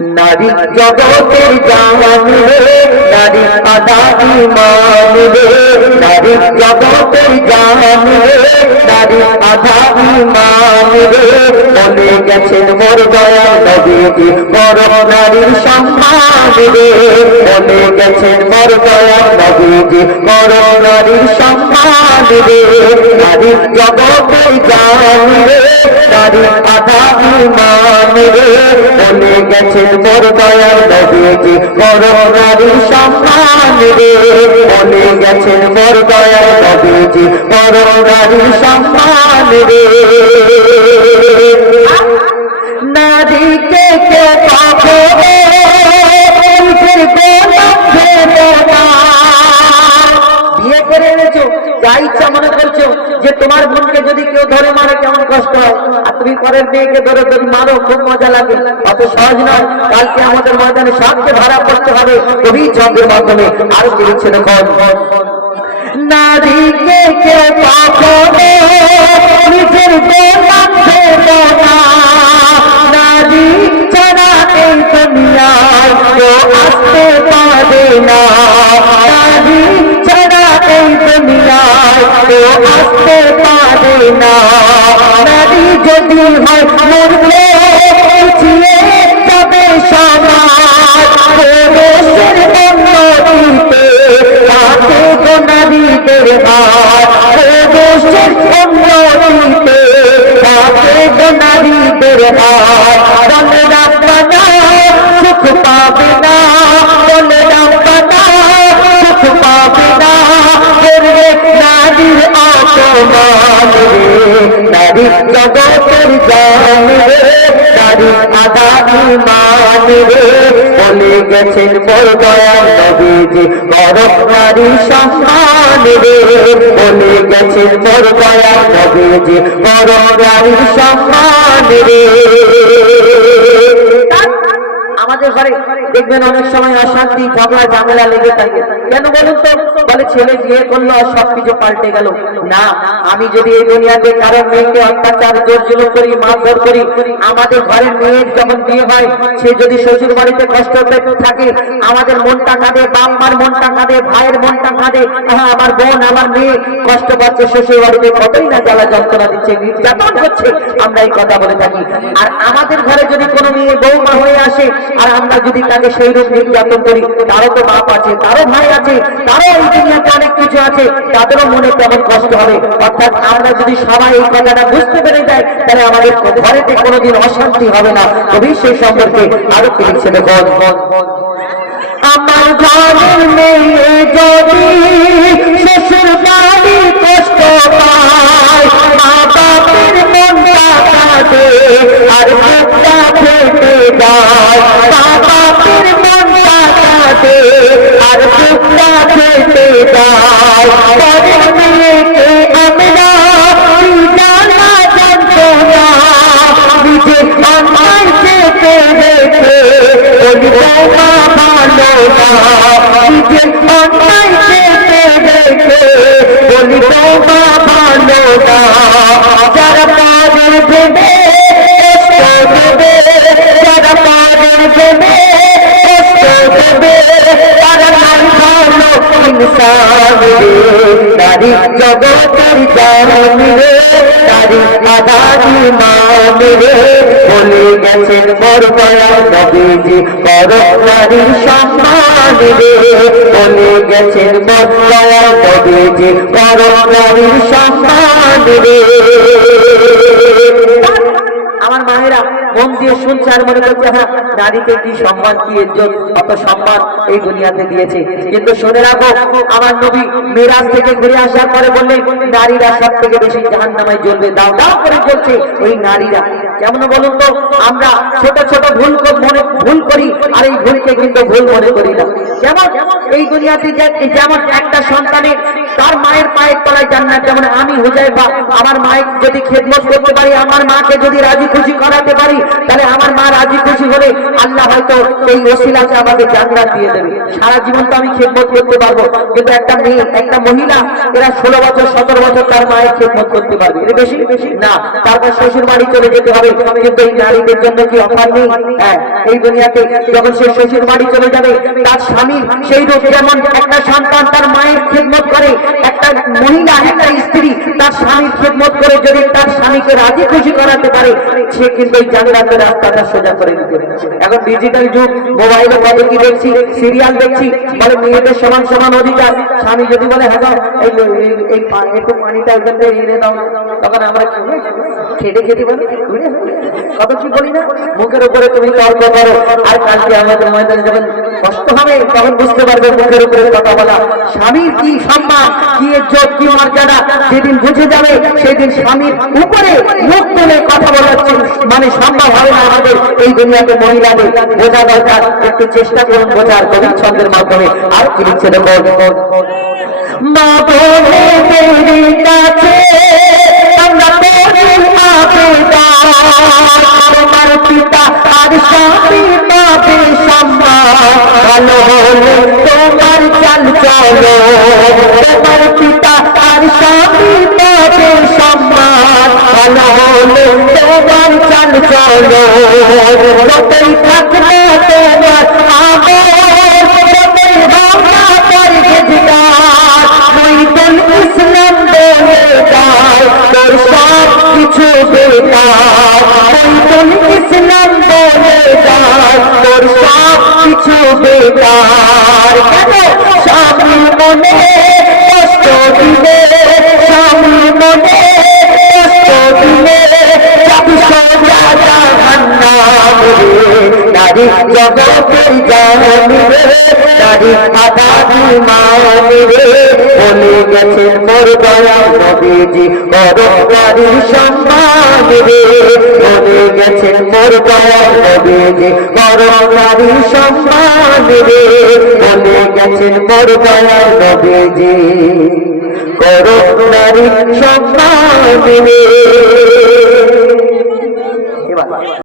नारी जगतेर जान रे नारी आधा ईमान रे नारी जगतेर जान रे नारी आधा ईमान रे বলে গেছেন মোর দয়াল নবীজি বড় নারীর সম্মান রে বলে গেছেন মোর দয়াল নবীজি বড় নারীর সম্মান রে নারী জগতের জান রে নারী আধা ঈমান রে বলে গেছেন মোর দয়াল নবীজি বড় নারীর সম্মান রে বলে গেছেন মোর দয়াল নবীজি বড় নারীর সম্মান রে নারীকে কে পাবে নিজের গোলাম ভেবে না বিয়ে করে এনেছো যা ইচ্ছা মনে করছো যে তোমার বোনকে যদি কেউ ধরে মারে কেমন কষ্ট হয় আর তুমি পরের মেয়েকে ধরে ধরে মারো খুব মজা লাগে অত সহজ নয় কালকে আমাদের ময়দানে সবকে ভাড়া করতে হবে কবি ছন্দের মাধ্যমে আরো কি লিখছে দেখো নারীকে কে পাবে নিজের গোলাম ভেবে না নারী ছাড়া এই দুনিয়ায় কেউ আসতে পারে না নারী ছাড়া এই দুনিয়ায় কেউ আসতে পারে না নারী যদি হয় মরলে পিছিয়ে যাবে সমাজ দেশের উন্নতিতে তাকে গো নারীদের হাত দেশের উন্নতিতে তাকে গো নারীদের হাত বলে রাব্বানা সুখ পাবে না বলে রাব্বানা সুখ পাবে না করবে নারীর অপমান রে নারী জগতের জান রে নারী আধা ঈমান রে বলে গেছেন মোর দয়াল নবীজি বড় নারী সম্মান রে বলে গেছেন মোর দয়াল নবীজি বড় নারী সম্মান রে আমাদের ঘরে দেখবেন অনেক সময় অশান্তি ঝগড়া ঝামেলা লেগে থাকে কেন বলুন তো বলে ছেলে বিয়ে করলো আর সবকিছু পাল্টে গেল না আমি যদি এই দুনিয়াতে কারোর মেয়েকে অত্যাচার জোর জুলুম করি মারধর করি আমাদের ঘরের মেয়ের যখন বিয়ে হয় সে যদি শ্বশুর বাড়িতে কষ্ট থাকে আমাদের মনটা কাঁদে বাপ মার মনটা কাঁদে ভাইয়ের মনটা কাঁদে আমার বোন আমার মেয়ে কষ্ট পাচ্ছে শ্বশুর বাড়িতে কতই না জ্বালা যন্ত্রণা দিচ্ছে নির্যাতন হচ্ছে আমরা এই কথা বলে থাকি আর আমাদের ঘরে যদি কোনো মেয়ে বৌমা হয়ে আসে আর আমরা যদি তাকে সেই রূপ নির্যাতন করি তারও তো বাপ আছে তারও ভাই আছে তারও এই দুনিয়াতে অনেক কিছু আছে তাদেরও মনে কেমন কষ্ট হবে অর্থাৎ আমরা যদি সবাই এই কথাটা বুঝতে পেরে যাই তাহলে আমাদের ঘরেতে কোনোদিন অশান্তি হবে না কবি সেই সম্পর্কে আরো কি লিখছে দেখো আমার ঘরের মেয়ে যদি শ্বশুর বাড়ি কষ্ট পায় মা বাপের মনটা কাঁদে আর বুকটা ফেটে যায় মা বাপের মনটা কাঁদে আর বুকটা ফেটে যায় পরের মেয়েকে আমরা জানা জানতো না নিজে অন্যায় চেপে রেখে বলবো মা ভালো না নিজে অন্যায় চেপে রেখে বলবো মা ভালো না যারা পারের ভেবে কষ্ট দেবে যারা পারের ভেবে কষ্ট দেবে তারা নাই ভালো ইনসান রে নারী জগতের জান রে নারী আধা ঈমান রে বলে গেছেন মোর দয়াল নবীজি বড় নারীর সম্মান রে বলে গেছেন মোর দয়াল নবীজি বড় নারীর সম্মান রে আমার মায়েরা মন দিয়ে শুনছে আর মনে করছে হ্যাঁ নারীকে কি সম্মান কি ইজ্জত অত সম্মান এই দুনিয়াতে দিয়েছে কিন্তু শুনে রাখো আমার নবী মিরাজ থেকে ঘুরে আসার পরে বললেন নারীরা সব থেকে বেশি জাহান্নামে জ্বলবে দাও দাও করে বলছে ওই নারীরা কেমন বলুন তো আমরা ছোট ছোট ভুল করি আর এই ভুলকে কিন্তু ভুল মনে করি না যেমন এই দুনিয়াতে যেমন একটা সন্তানের তার মায়ের পায়ের তলায় জান্নাত যেমন আমি হুজাইফা আমার মায়ের যদি খেদমত করতে পারি আমার মাকে যদি রাজি খুশি করাতে পারি তাহলে আমার মা রাজি খুশি হলে আল্লাহ হয়তো এই ওসিলাতে আমাকে জান্নাত দিয়ে দেবে সারা জীবন তো আমি খেদমত করতে পারবো কিন্তু একটা মেয়ে একটা মহিলা এরা 16 বছর 17 বছর তার মায়ের খেদমত করতে পারবে এর বেশি না তারপর শ্বশুর বাড়ি চলে যেতে হবে হবে, কিন্তু এই নারীদের জন্য কি অফার নেই? হ্যাঁ, এই দুনিয়াতে যখন সে শ্বশুর বাড়ি চলে যাবে, তার স্বামী সেই রূপ যেমন একটা সন্তান তার মায়ের খেদমত করে, একটা মহিলা একটা স্ত্রী তার স্বামীর খেদমত করে যদি তার স্বামীকে রাজি খুশি করাতে পারে, সে কিন্তু এই জান্নাতের রাস্তাটা সোজা করে দিতে পারে। এখন ডিজিটাল যুগ, মোবাইলে কত কি দেখছি, সিরিয়াল দেখছি, বলে মেয়েদের সমান সমান অধিকার। স্বামী যদি বলে হ্যাঁ এই একটু পানিটা ওইখান থেকে এনে দাও, তখন আমরা খেটে খেতে বলি কত কি বলি না, মুখের উপরে তুমি তর্ক করো। আর কালকে আমাদের ময়দানে যখন কষ্ট হবে তখন বুঝতে পারবে মুখের উপরে কথা বলা স্বামীর কি সম্মান, কি ইজ্জত, কি মর্যাদা। যেদিন বুঝে যাবে সেদিন স্বামীর উপরে মুখ তুলে কথা বলার মানে সম্ভব হবে না আমাদের এই দুনিয়াতে। মহিলাদের বোঝা দরকার, একটু চেষ্টা করুন বোঝার কবির ছন্দের মাধ্যমে। আর কি লিখছে দেখো, মা বোনেদের কাছে আমরা তোমার পিতা আর স্বামী পাবে সম্মান, ভালো হলে তোমার চাল চলো, তোমার পিতা আর স্বামী পাবে সম্মান, ভালো হলে তোমার চাল চলো। যতই থাকবে তোমার আমল, যতই ভাবনা পরহেজগার, মহিদুল ইসলাম বলে যায় তোর সব কিছু বেকার, মহিদুল ইসলাম বলে যায় তোর সব কিছু বেকার। কেন স্বামী মনে কষ্ট দিলে, স্বামী মনে কষ্ট দিলে যাবি সোজা জাহান্নামে। নারী জগতের জানি রে, নারী আদানি মানে রে, বলে গেছেন মোর দয়াল নবীজি বড় নারীর সম্মান রে, বলে গেছেন মোর দয়াল নবীজি বড় নারীর সম্মান রে, বলে গেছেন মোর দয়াল নবীজি বড় নারীর সম্মান রে।